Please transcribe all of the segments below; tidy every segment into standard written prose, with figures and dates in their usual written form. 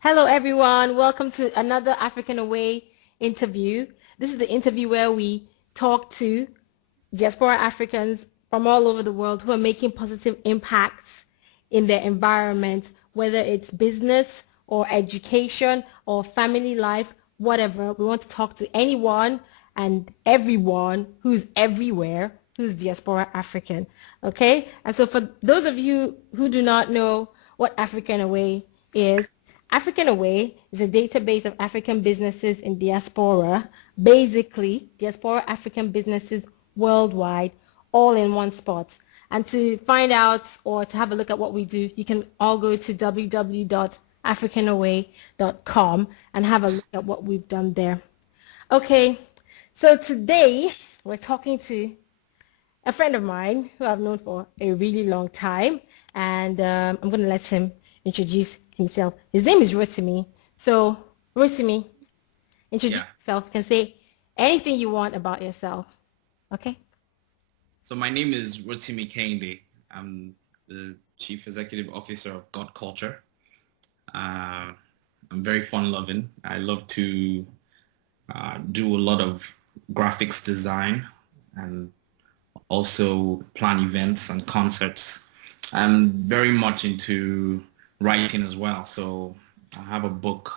Hello, everyone. Welcome to another African Away interview. This is the interview where we talk to diaspora Africans from all over the world who are making positive impacts in their environment, whether it's business or education or family life, whatever. We want to talk to anyone and everyone who's everywhere, who's diaspora African. Okay? And so for those of you who do not know what African Away is, African Away is a database of African businesses in diaspora, basically diaspora African businesses worldwide, all in one spot. And to find out or to have a look at what we do, you can all go to www.africanaway.com and have a look at what we've done there. Okay, so today we're talking to a friend of mine who I've known for a really long time, and I'm going to let him introduce himself. His name is Rotimi. So, Rotimi, introduce yourself. You can say anything you want about yourself. Okay? So my name is Rotimi Kehinde. I'm the Chief Executive Officer of God Culture. I'm very fun-loving. I love to do a lot of graphics design and also plan events and concerts. I'm very much into writing as well. So I have a book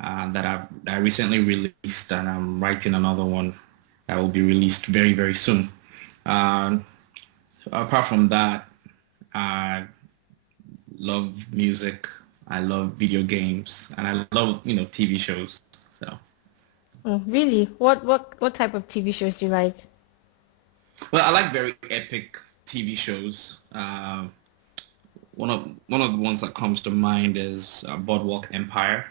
that I recently released, and I'm writing another one that will be released very, very soon. So apart from that, I love music. I love video games, and I love TV shows. So. Oh, really? What type of TV shows do you like? Well, I like very epic TV shows. One of the ones that comes to mind is Boardwalk Empire.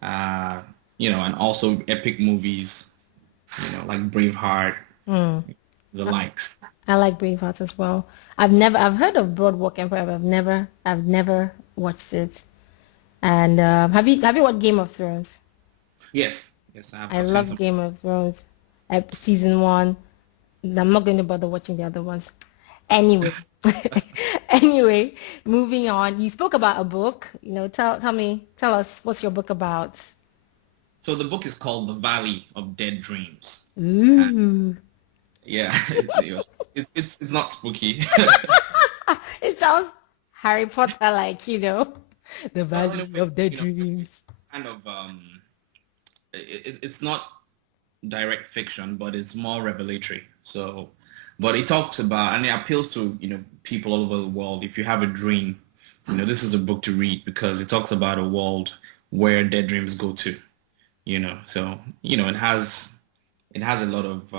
And also epic movies, like Braveheart, the likes. I like Braveheart as well. I've heard of Boardwalk Empire, but I've never watched it. And have you watched Game of Thrones? Yes, I have. I love Game of Thrones. Season 1. I'm not going to bother watching the other ones. Anyway, anyway, moving on. You spoke about a book. Tell us what's your book about? So the book is called The Valley of Dead Dreams. Ooh. Yeah, it's not spooky. It sounds Harry Potter like, The Valley of Dead Dreams. Kind of it's not direct fiction, but it's more revelatory. So, but it talks about, and it appeals to people all over the world. If you have a dream, this is a book to read because it talks about a world where dead dreams go to. So it has a lot of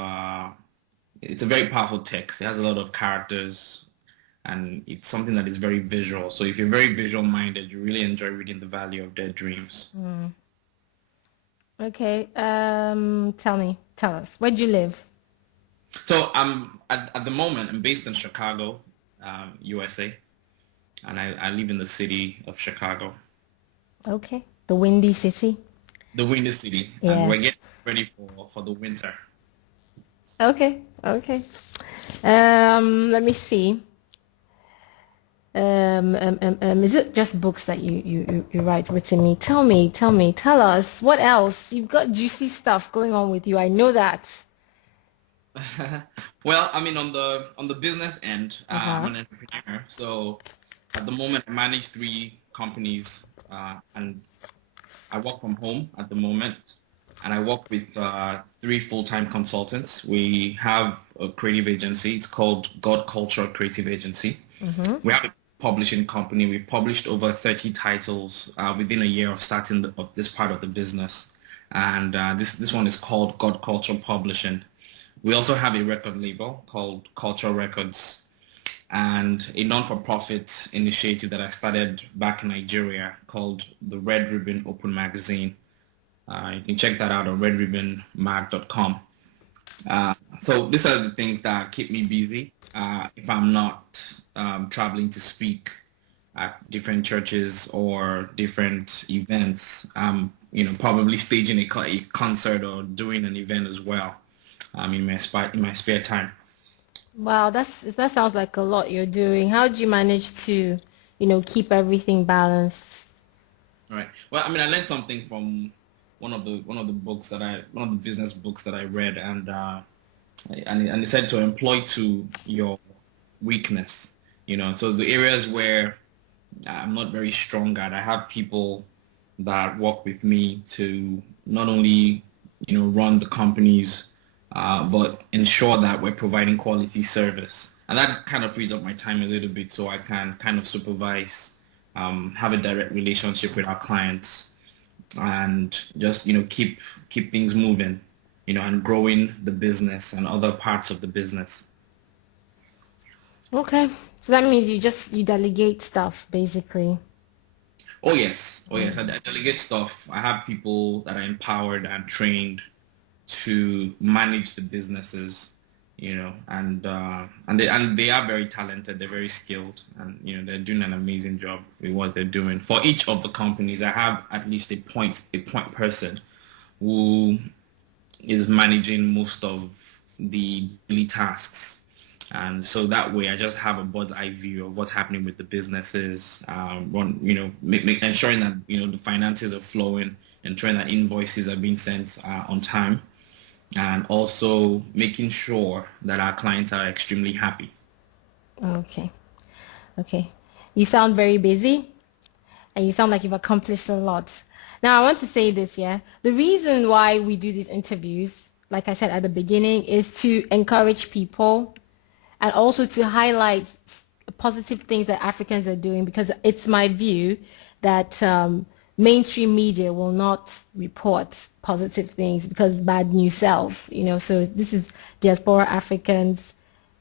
it's a very powerful text. It has a lot of characters, and it's something that is very visual. So if you're very visual minded, you really enjoy reading The Valley of Dead Dreams. Okay. Tell us, where do you live? So at the moment, I'm based in Chicago, USA, and I live in the city of Chicago. Okay. The Windy City. The Windy City. Yeah. And we're getting ready for the winter. Okay. Let me see. Is it just books that you write with me? Tell us what else. You've got juicy stuff going on with you. I know that. Well, I mean, on the business end, I'm an entrepreneur. So at the moment, I manage 3 companies, and I work from home at the moment, and I work with 3 full-time consultants. We have a creative agency. It's called God Culture Creative Agency. We have a publishing company. We've published over 30 titles within a year of starting this part of the business, and this one is called God Culture Publishing. We also have a record label called Culture Records and a non-for-profit initiative that I started back in Nigeria called the Red Ribbon Open Magazine. You can check that out on redribbonmag.com. So these are the things that keep me busy if I'm not traveling to speak at different churches or different events. Probably staging a concert or doing an event as well. In my spare time. Wow, that sounds like a lot you're doing. How do you manage to, keep everything balanced? Right. Well, I mean, I learned something from one of the business books that I read, and it said to employ to your weakness. So the areas where I'm not very strong at, I have people that work with me to not only run the companies, but ensure that we're providing quality service, and that kind of frees up my time a little bit, so I can kind of supervise, have a direct relationship with our clients, and just keep things moving, and growing the business and other parts of the business. Okay. So that means you delegate stuff basically. Oh yes, I delegate stuff. I have people that are empowered and trained to manage the businesses, and they are very talented. They're very skilled, and they're doing an amazing job with what they're doing. For each of the companies, I have at least a point person who is managing most of the daily tasks. And so that way, I just have a bird's eye view of what's happening with the businesses, ensuring that the finances are flowing, ensuring that invoices are being sent on time, and also making sure that our clients are extremely happy. Okay. Okay. You sound very busy, and you sound like you've accomplished a lot. Now, I want to say this, yeah. The reason why we do these interviews, like I said at the beginning, is to encourage people and also to highlight positive things that Africans are doing, because it's my view that mainstream media will not report positive things because bad news sells, So this is Diaspora Africans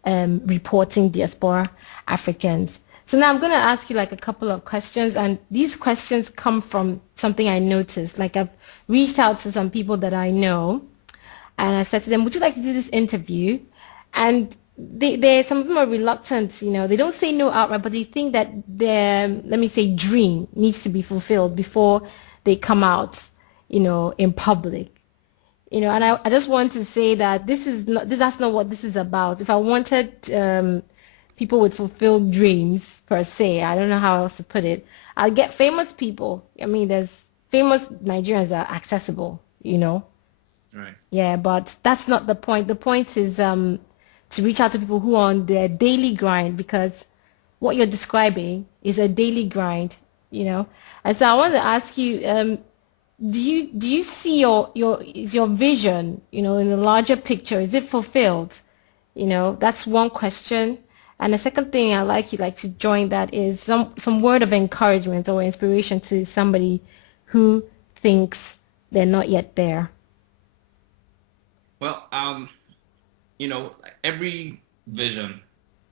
reporting Diaspora Africans. So now I'm going to ask you like a couple of questions, and these questions come from something I noticed. Like I've reached out to some people that I know, and I said to them, would you like to do this interview? And some of them are reluctant, they don't say no outright, but they think that their, let me say, dream needs to be fulfilled before they come out, in public. And I just want to say that that's not what this is about. If I wanted people with fulfilled dreams per se, I don't know how else to put it, I'll get famous people. I mean, there's famous Nigerians are accessible, Right. Yeah, but that's not the point. The point is to reach out to people who are on their daily grind, because what you're describing is a daily grind, And so I want to ask you, do you see your vision, in the larger picture, is it fulfilled? That's one question. And the second thing I'd like you to join that is some word of encouragement or inspiration to somebody who thinks they're not yet there. Well, every vision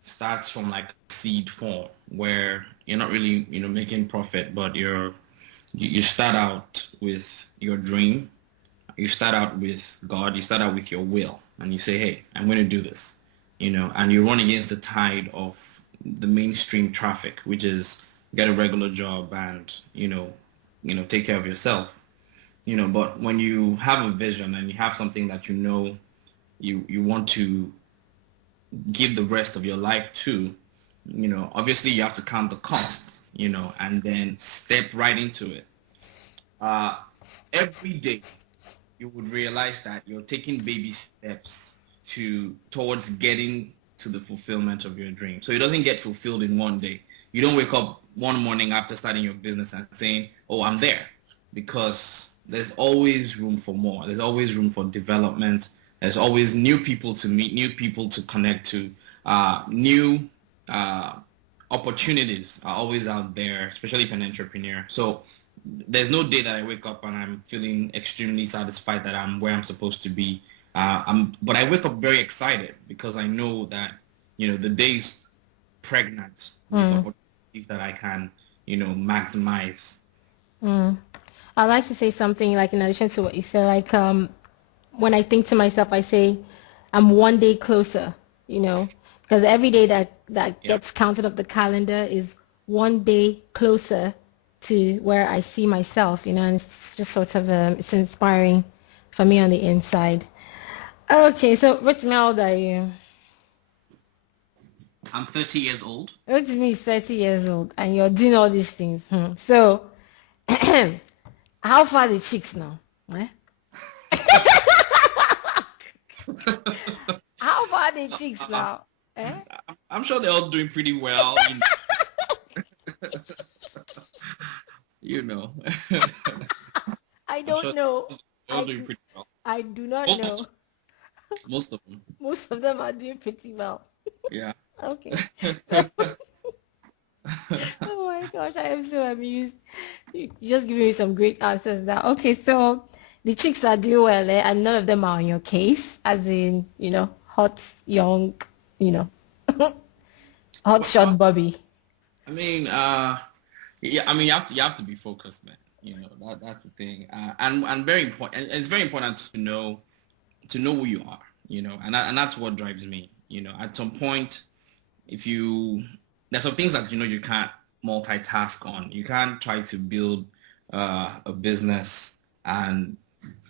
starts from like seed form, where you're not really, making profit, but you start out with your dream. You start out with God. You start out with your will, and you say, hey, I'm going to do this, and you run against the tide of the mainstream traffic, which is get a regular job and, take care of yourself. But when you have a vision and you have something that you want to give the rest of your life to, obviously you have to count the cost, and then step right into it. Every day you would realize that you're taking baby steps towards getting to the fulfillment of your dream. So it doesn't get fulfilled in one day. You don't wake up one morning after starting your business and saying, oh, I'm there, because there's always room for more. There's always room for development. There's always new people to meet, new people to connect to. New opportunities are always out there, especially if an entrepreneur. So there's no day that I wake up and I'm feeling extremely satisfied that I'm where I'm supposed to be. But I wake up very excited because I know that, the day is pregnant with opportunities that I can, maximize. I'd like to say something like in addition to what you said, like when I think to myself, I say I'm one day closer, because every day that gets counted up the calendar is one day closer to where I see myself, and it's just sort of, it's inspiring for me on the inside. Okay, so Rotimi, how old are you? I'm 30 years old. Rotimi is 30 years old, and you're doing all these things. So How far the chicks now? Eh? How far the chicks now? Eh? I'm sure they're all doing pretty well. You know. I I'm sure don't know. they're all doing pretty well. I do not know. Most of them. Most of them are doing pretty well. Yeah. Okay. Oh my gosh, I am so amused. You just giving me some great answers now. Okay, so the chicks are doing well, and none of them are on your case, as in, hot, young, you know, hot shot Well, Bobby. I mean, yeah, I mean, you have to be focused, man. That's the thing, and very important. And it's very important to know who you are, and that's what drives me. At some point, if you there's some things that you can't multitask on. You can't try to build a business and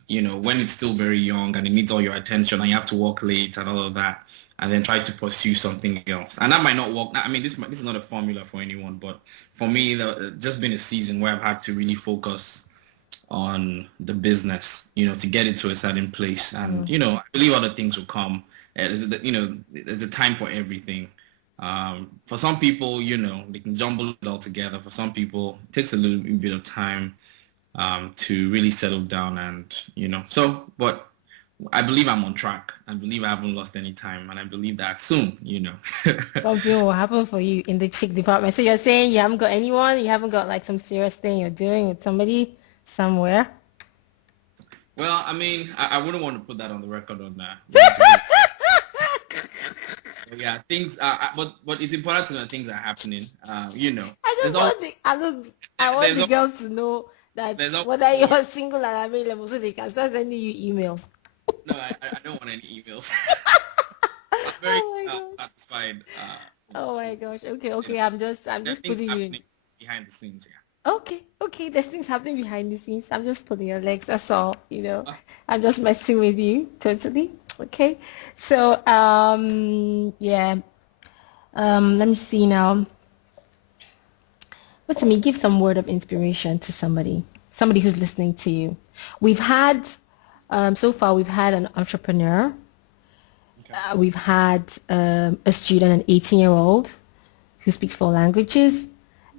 when it's still very young and it needs all your attention and you have to work late and all of that, and then try to pursue something else. And that might not work. I mean, this is not a formula for anyone, but for me, just been a season where I've had to really focus on the business, to get it to a certain place. And, I believe other things will come. There's a time for everything. For some people, they can jumble it all together. For some people, it takes a little bit of time to really settle down and, but I believe I'm on track. I believe I haven't lost any time, and I believe that soon, Something will happen for you in the chick department. So you're saying you haven't got anyone? You haven't got like some serious thing you're doing with somebody somewhere? Well, I mean, I wouldn't want to put that on the record on that. Yeah, things are, but it's important to know things are happening. I want the girls to know that whether you're single and available, so they can start sending you emails. No, I don't want any emails. I'm very satisfied. Oh my gosh. Okay. I'm just putting you in behind the scenes. Yeah. Okay. There's things happening behind the scenes. I'm just pulling your legs. That's all. I'm just messing with you totally. Okay. So yeah. Let me see now. What's me? Give some word of inspiration to somebody who's listening to you. We've had so far we've had an entrepreneur. Okay. We've had a student, an 18-year-old who speaks 4 languages.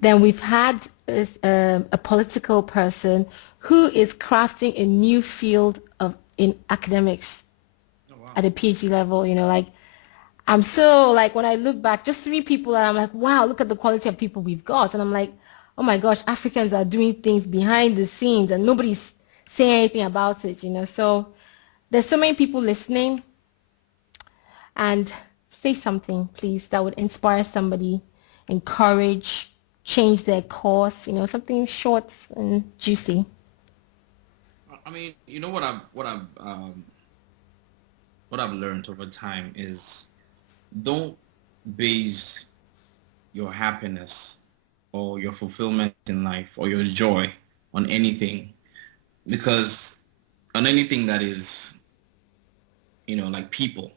Then we've had a political person who is crafting a new field in academics at a PhD level. I'm so when I look back, just 3 people, and I'm like, wow, look at the quality of people we've got. And I'm like, oh my gosh, Africans are doing things behind the scenes and nobody's saying anything about it, So there's so many people listening, and say something, please, that would inspire somebody, encourage, change their course, something short and juicy. I mean, what I've learned over time is don't base your happiness or your fulfillment in life or your joy on anything, because on anything that is, like people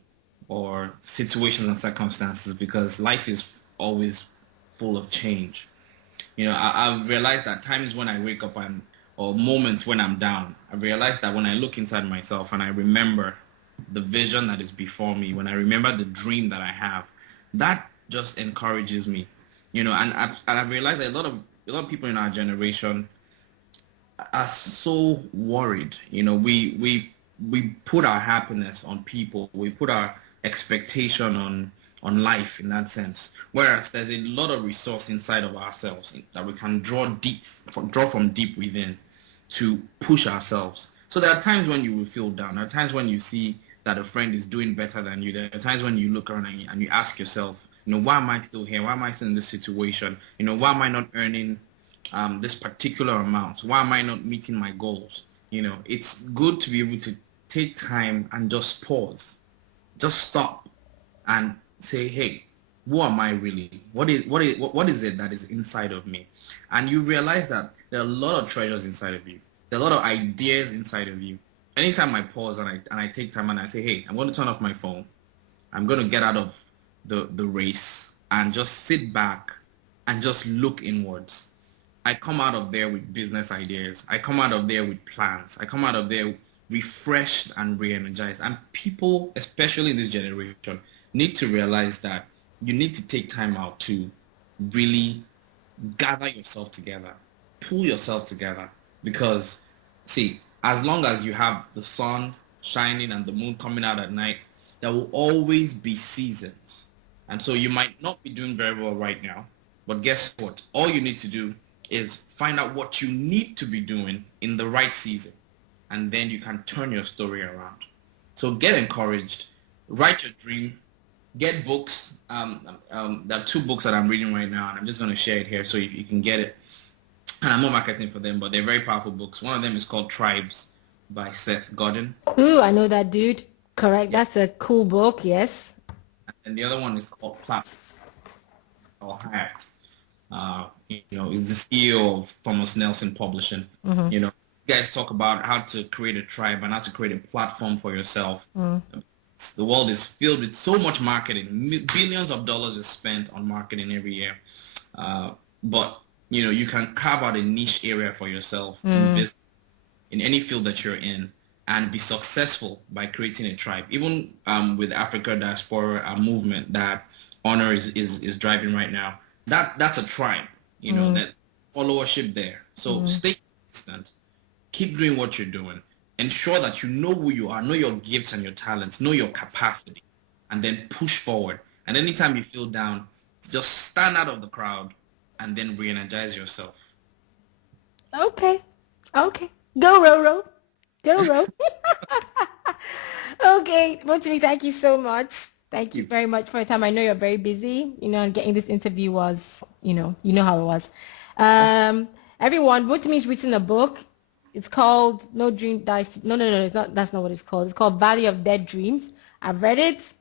or situations and circumstances, because life is always full of change. I've realized that times when I wake up or moments when I'm down, I realize that when I look inside myself and I remember the vision that is before me, when I remember the dream that I have, that just encourages me, and I've realized that a lot of people in our generation are so worried. We put our happiness on people. We put our expectation on life in that sense. Whereas there's a lot of resource inside of ourselves that we can draw from deep within to push ourselves. So there are times when you will feel down. There are times when you see that a friend is doing better than you. There are times when you look around and you ask yourself, why am I still here? Why am I still in this situation? Why am I not earning this particular amount? Why am I not meeting my goals? It's good to be able to take time and just pause, just stop and say, hey, who am I really? What is it that is inside of me? And you realize that there are a lot of treasures inside of you. There are a lot of ideas inside of you. Anytime I pause and I take time and I say, hey, I'm going to turn off my phone. I'm going to get out of the race and just sit back and just look inwards. I come out of there with business ideas. I come out of there with plans. I come out of there refreshed and re-energized. And people, especially in this generation, need to realize that you need to take time out to really gather yourself together, pull yourself together. Because, see, as long as you have the sun shining and the moon coming out at night, there will always be seasons. And so you might not be doing very well right now, but guess what? All you need to do is find out what you need to be doing in the right season, and then you can turn your story around. So get encouraged, write your dream, get books. There are 2 books that I'm reading right now, and I'm just going to share it here so you can get it. And I'm not marketing for them, but they're very powerful books. One of them is called Tribes by Seth Godin. Ooh, I know that dude. Correct. That's a cool book. Yes. And the other one is called Platform or Hat. Is the CEO of Thomas Nelson Publishing. You know, you guys talk about how to create a tribe and how to create a platform for yourself. The world is filled with so much marketing. Billions of dollars is spent on marketing every year. But, you know, you can carve out a niche area for yourself in business, in any field that you're in, and be successful by creating a tribe. Even with Africa Diaspora movement that Honor is driving right now, that's a tribe, you know, that followership there. So stay consistent, keep doing what you're doing, ensure that you know who you are, know your gifts and your talents, know your capacity, and then push forward. And anytime you feel down, just stand out of the crowd and then re-energize yourself. Okay. Go, Roro. Go, Ro. Okay, Rotimi, thank you so much. Thank you very much for your time. I know you're very busy, you know, and getting this interview was, you know how it was. Everyone, Rotimi's written a book. It's called No Dream Dies. No, it's not. That's not what it's called. It's called Valley of Dead Dreams. I've read it,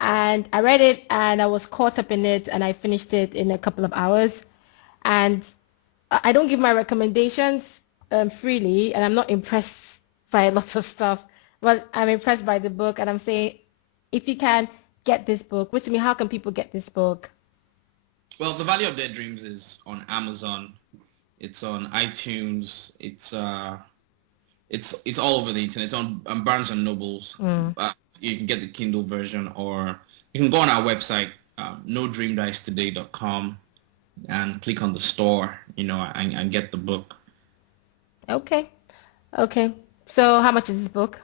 and I was caught up in it, and I finished it in a couple of hours. And I don't give my recommendations freely, and I'm not impressed by lots of stuff. But I'm impressed by the book, and I'm saying, if you can get this book, Rotimi, how can people get this book? Well, The Valley of Dead Dreams is on Amazon. It's on iTunes. It's all over the internet. It's on Barnes and Nobles. You can get the Kindle version, or you can go on our website, nodreamdiestoday.com, and click on the store, you know, and get the book. Okay. So how much is this book?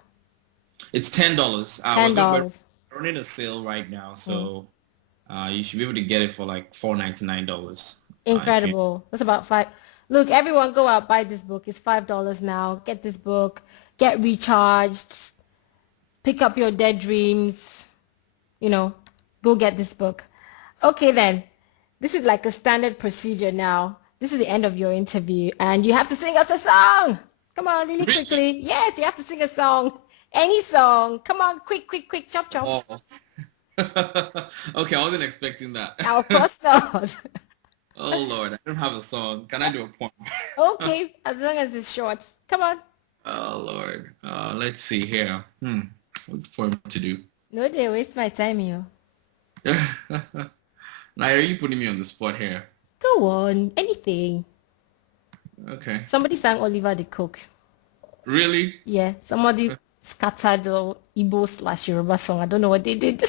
It's $10. $10. We're running a sale right now, so you should be able to get it for like $4.99. Incredible. That's about $5. Look, everyone, go out, buy this book. It's $5 now. Get this book. Get recharged. Pick up your dead dreams. You know, go get this book. Okay, then. This is like a standard procedure now. This is the end of your interview, and you have to sing us a song. Come on, really quickly. Yes, you have to sing a song. Any song. Come on, quick. Chop. Oh. Okay, I wasn't expecting that. Of course not. Oh, Lord, I don't have a song. Can I do a poem? Okay, as long as it's short. Come on. Oh, Lord. Let's see here. What poem to do? No, they waste my time, you. Now, are you putting me on the spot here? Go on, anything. Okay. Somebody sang Oliver the Cook. Really? Yeah, somebody scattered the Igbo/Yoruba song. I don't know what they did.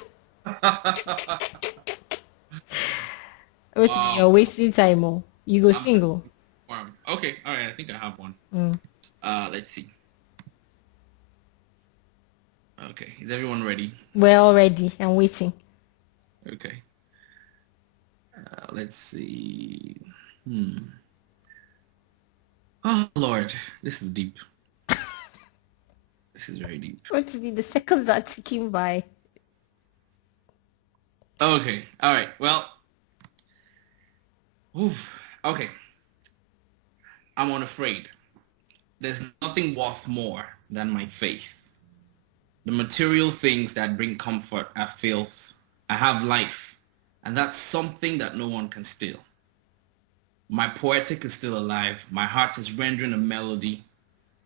You're wasting time. Oh. You go single. Okay, all right. I think I have one. Let's see. Okay, is everyone ready? We're all ready. I'm waiting. Okay. Let's see. Oh, Lord, this is deep. This is very deep. The seconds are ticking by. Okay, all right. Well, okay. I'm unafraid. There's nothing worth more than my faith. The material things that bring comfort are filth. I have life, and that's something that no one can steal. My poetic is still alive. My heart is rendering a melody.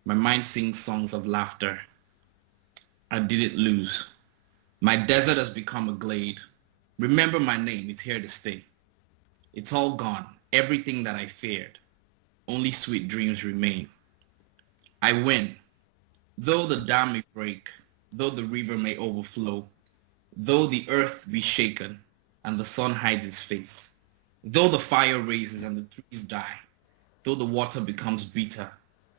My mind sings songs of laughter. I didn't lose. My desert has become a glade. Remember my name, it's here to stay. It's all gone, everything that I feared. only sweet dreams remain. I win. Though the dam may break, though the river may overflow, though the earth be shaken and the sun hides its face, though the fire raises and the trees die, though the water becomes bitter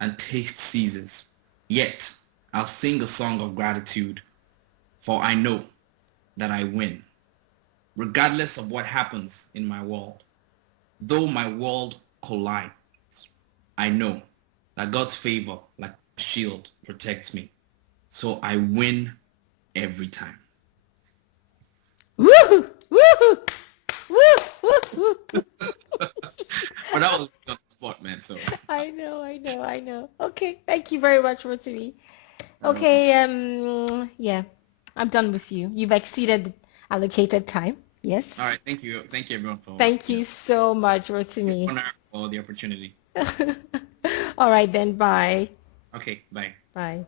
and taste ceases, yet I'll sing a song of gratitude, for I know that I win, regardless of what happens in my world. Though my world collides, I know that God's favor, like a shield, protects me. So I win every time. Woo! Woo! Woo! Woo! But that was on the spot, man. So I know. Okay, thank you very much, Rotimi. Okay, yeah, I'm done with you. You've exceeded allocated time. Yes. all right, thank you everyone for Thank you so much, Rotimi. honor for the opportunity. All right then, bye. Okay, bye. Bye.